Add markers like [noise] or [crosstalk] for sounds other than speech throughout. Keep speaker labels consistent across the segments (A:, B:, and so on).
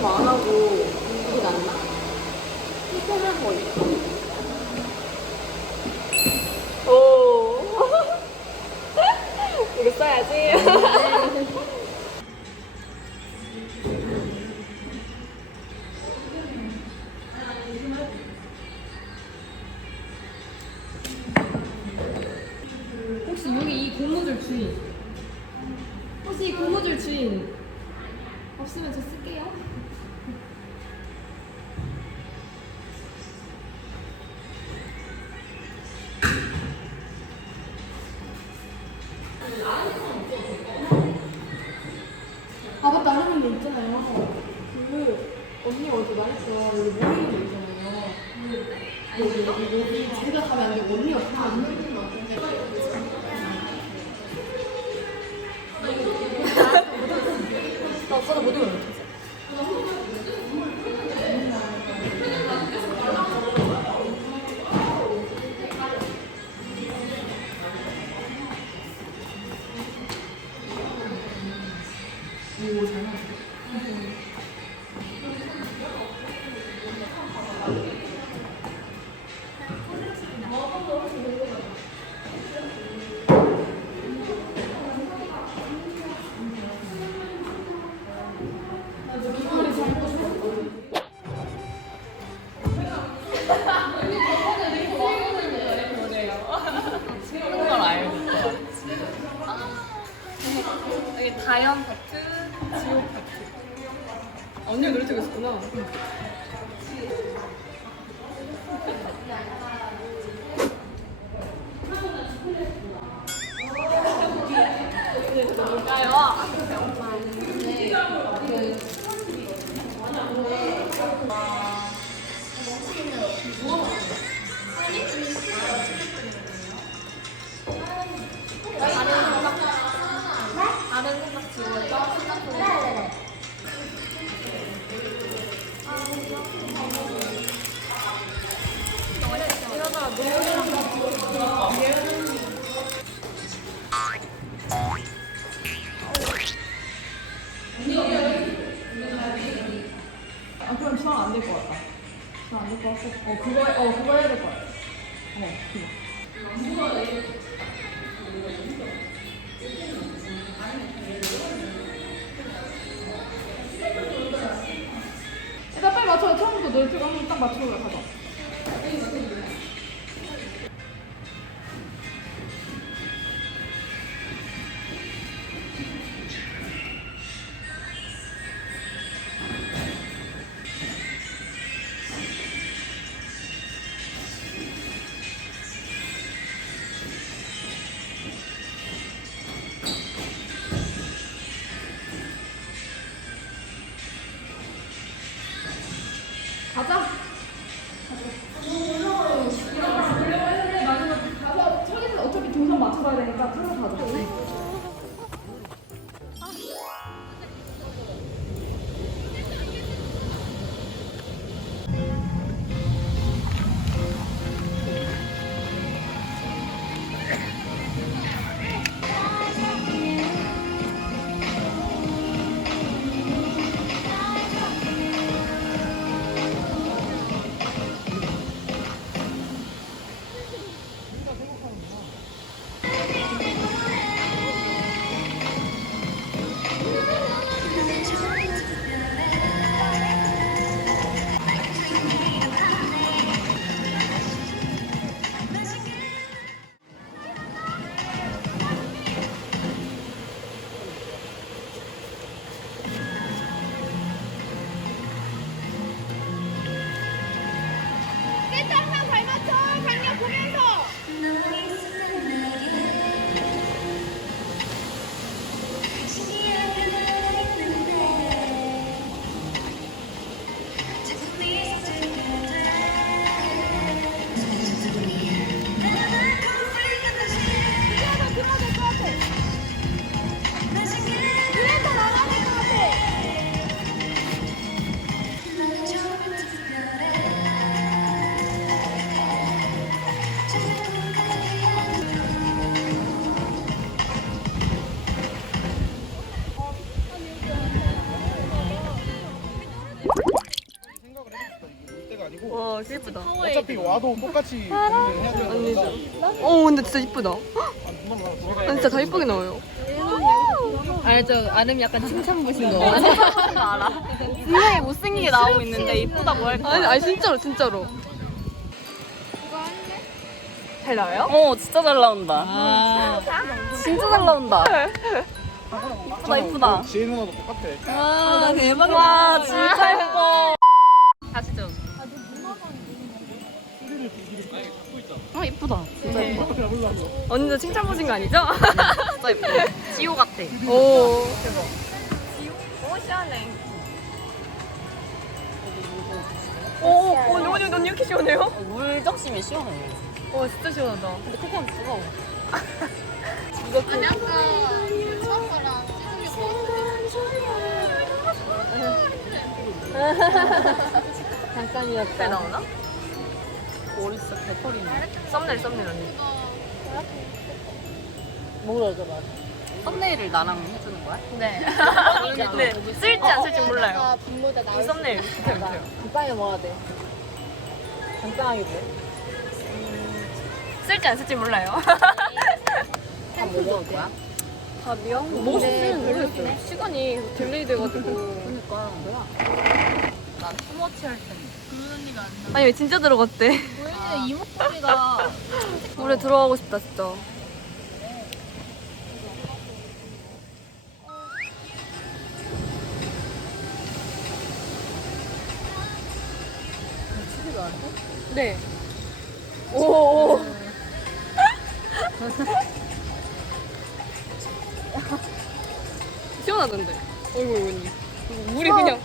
A: 공부 안 하고 낫나? 실패한 거 있어. 오. [laughs] 이거 써야지. [laughs] 혹시 여기 이 고무줄 주인 혹시 이 고무줄 주인 없으면 저 쓸게요. 아 맞다. 하는 게 있잖아요. 그 언니 어제 말했어 여기 모이는 거 있잖아요. 여기 여기 제가 가면 안 되고 언니가 가면 안 돼. 나오 빠가 못 오면 어떡하지?
B: 쓰는 걸 알고 여기 다현 파트, 지옥 파트.
A: 언니가 노래 찍고 있었구나. 같고. 어, 그거, 어, 그거 해야 될것 같아. 어, 그거. 일단 빨리 맞춰. 처음부터 노래 틀고 한번 딱 가자. 가자.
C: 어차피 와도 똑같이 해야 되는
D: 언니도.
C: 거니까
D: 어, 근데 진짜 이쁘다. 아, 진짜 다 이쁘게 나와요.
B: 알죠? 아름 약간 칭찬 보신 거. 알아. 분명히 못생기게 나오고 있는데 이쁘다고 할
D: 아니, 아니, 진짜로, 진짜로. 잘 나와요?
B: 어, 진짜 잘 나온다. 진짜 잘 나온다. 이쁘다, 이쁘다.
C: 지혜 누나도 똑같아
B: 아, 대박이다. 와, 진짜 예뻐. 아, 이쁘다. 진짜 예쁘다.
D: 언니도 칭찬 보신 거 아니죠?
B: 진짜 예뻐. [laughs] 지호 같아.
D: 오.
B: 오, 시원해.
D: 오, 오, 너무, 너무 이렇게 시원해요?
B: 물 적시면 시원해.
D: 와, 진짜 시원하다.
B: 근데 코코는 뜨거워. [laughs]
A: 아니 아까 그 처음 거랑 찍은 게
D: 잠깐이었다.
B: 잘 나오나? 머리 진짜 개털이네.
D: 썸네일, 썸네일 언니.
B: 뭐라 그래, 썸네일을 나랑 해주는 거야?
D: 네. 네, 쓸지 안 쓸지 몰라요.
A: 분모자
D: 이
A: 나올
D: 썸네일. 밑에.
B: 간단하게 뭐야 돼? 간단하게 뭐?
D: 쓸지 안 쓸지 몰라요. [laughs]
B: 다뭐 먹을 거야?
D: 밥이요? 뭐 쓰는 모르겠어요. 시간이 딜레이 돼가지고.
B: 그러니까 뭐야? 나 스머치 할 텐데.
D: 아니, 왜 진짜 들어갔대?
A: 보이는 이목구비가
D: 물에 [laughs] 들어가고 싶다, 진짜. 네. 오. [laughs] 시원하던데. 어이구, 언니. 이거 물이 그냥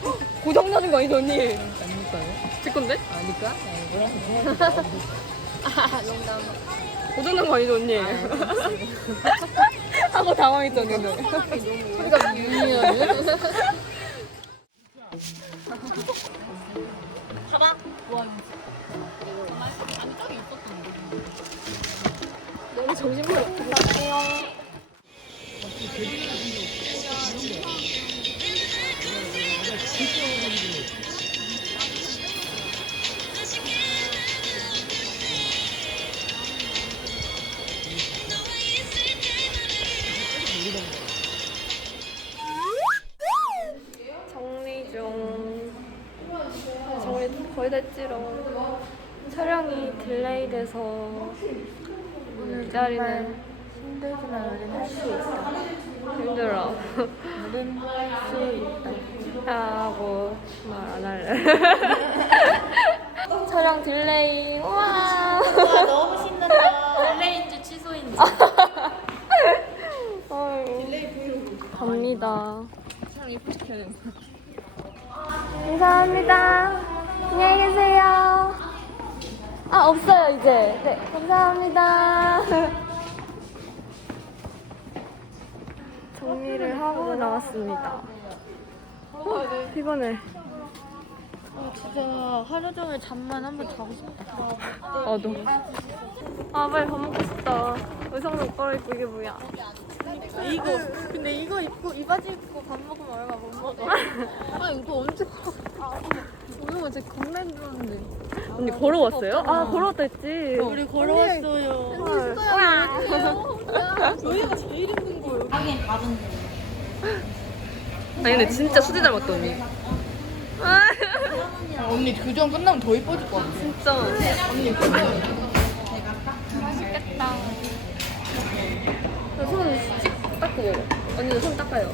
D: 고장 나는 거 아니죠, 언니?
B: 아닐까요?
D: 제 건데?
B: 아닐까? 네,
D: 고장 난 거 아니죠, 언니? [laughs] 하고 당황했잖아요.
B: 우리가 유니언.
D: 너무 정신물 없어. 거의 됐지롱. 촬영이 딜레이 돼서 이 자리는
A: 힘들지만 우리는 할수 있어.
D: 힘들어.
A: 우린 할수 있다.
D: 하고 말안 할래. 촬영 딜레이. 와.
A: 너무 신난다. 딜레인지 취소인지. [laughs]
D: 딜레이 브이로그. 갑니다.
B: 촬영 이쁘게 시켜야 되는
D: 감사합니다. 안녕히 계세요. 아, 없어요, 이제. 네, 감사합니다. 정리를 하고 나왔습니다. 어, 피곤해.
A: 진짜 하루 종일 잠만 한 번 자고 싶다.
D: 나도. 아, 빨리 밥 먹고 싶다. 의상도 못 갈아입고 이게 뭐야.
A: 이거 근데 이거 입고 이 바지 입고 밥 먹으면 얼마 못 먹어. [laughs] 아 이거 언제 아 오늘 제 겁나 힘들었는데.
D: 언니 걸어왔어요? 아, 걸어왔다 했지.
A: 우리 걸어왔어요.
D: 헐.
A: 저희가 제일 힘든 거예요.
D: 아니, 근데 진짜 수지 닮았다, 언니.
A: 언니 교정 끝나면 더 이뻐질 것 같아.
D: 진짜.
A: 언니
D: 손 닦고 먹어. 언니도 손 닦아요.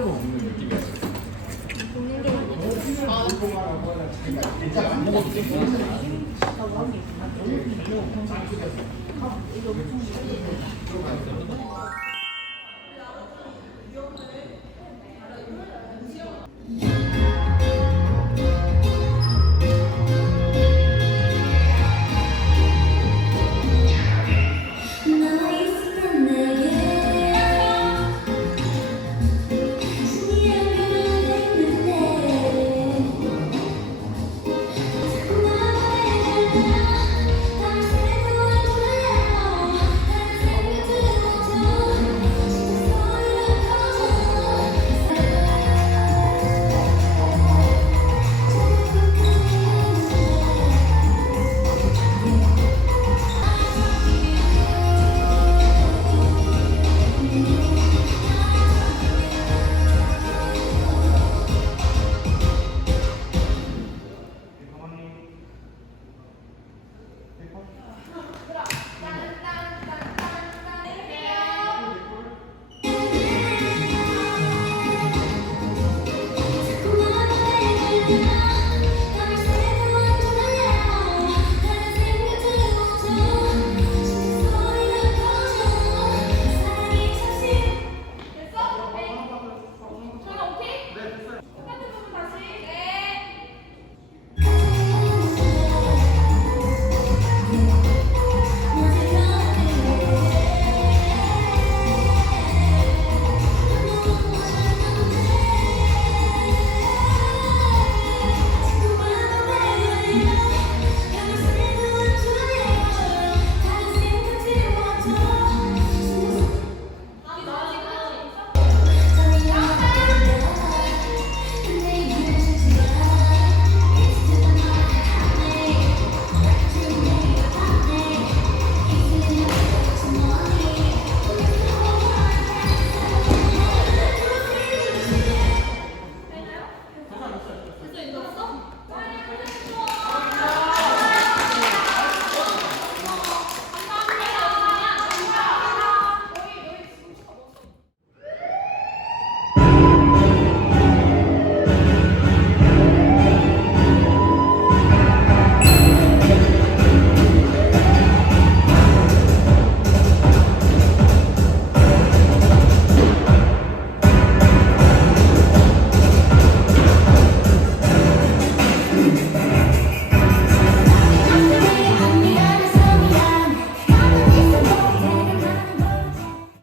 E: 먹는 느낌이었어.
A: 아, 너의